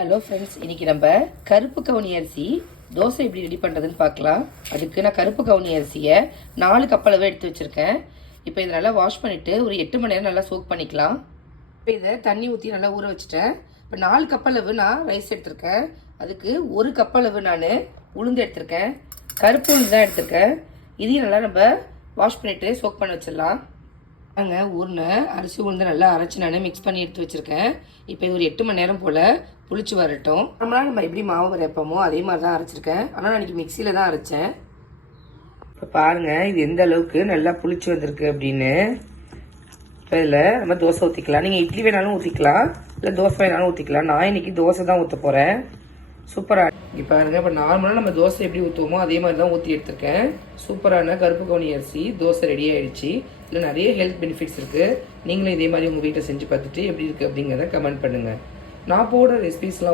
Hello friends, இன்றைக்கி நம்ம கருப்பு கவுனி அரிசி தோசை எப்படி ரெடி பண்ணுறதுன்னு பார்க்கலாம். அதுக்கு நான் கருப்பு கவுனி அரிசியை 4 கப் அளவு எடுத்து வச்சுருக்கேன். இப்போ இதை நல்லா வாஷ் பண்ணிவிட்டு ஒரு 8 மணி நேரம் நல்லா சோக் பண்ணிக்கலாம். இப்போ இதை தண்ணி ஊற்றி நல்லா ஊற வச்சுட்டேன். இப்போ 4 கப் அளவு நான் ரைஸ் எடுத்திருக்கேன். அதுக்கு 1 கப் அளவு நான் உளுந்து எடுத்திருக்கேன். கருப்பு உளுந்து தான் எடுத்திருக்கேன். இதையும் நல்லா நம்ம வாஷ் பண்ணிவிட்டு சோக் பண்ண வச்சிடலாம். நாங்கள் ஊர்ன அரிசி உளுந்து நல்லா அரைச்சி நான் மிக்ஸ் பண்ணி எடுத்து வச்சுருக்கேன். இப்போ இது ஒரு 8 மணி நேரம் போல் புளிச்சு வரட்டும். நம்ம எப்படி மாவு அரைப்போமோ அதே மாதிரி தான் அரைச்சிருக்கேன். ஆனால் நான் இன்றைக்கி மிக்சியில் தான் அரைச்சேன். இப்போ பாருங்கள் இது எந்த அளவுக்கு நல்லா புளிச்சு வந்திருக்கு அப்படின்னு. இப்போ இதில் நம்ம தோசை ஊற்றிக்கலாம். நீங்கள் இட்லி வேணாலும் ஊற்றிக்கலாம், இல்லை தோசை வேணாலும் ஊற்றிக்கலாம். நான் இன்றைக்கி தோசை தான் ஊற்ற போகிறேன். சூப்பராக இப்போ பாருங்கள். இப்போ நார்மலாக நம்ம தோசை எப்படி ஊற்றுவோமோ அதே மாதிரி தான் ஊற்றி எடுத்திருக்கேன். சூப்பரான கருப்பு கவுனி அரிசி தோசை ரெடி ஆகிடுச்சு. இதில் நிறைய ஹெல்த் பெனிஃபிட்ஸ் இருக்குது. நீங்களும் இதே மாதிரி உங்கள் வீட்டை செஞ்சு பார்த்துட்டு எப்படி இருக்குது அப்படிங்கிறத கமெண்ட் பண்ணுங்கள். நான் போடுற ரெசிபிஸ்லாம்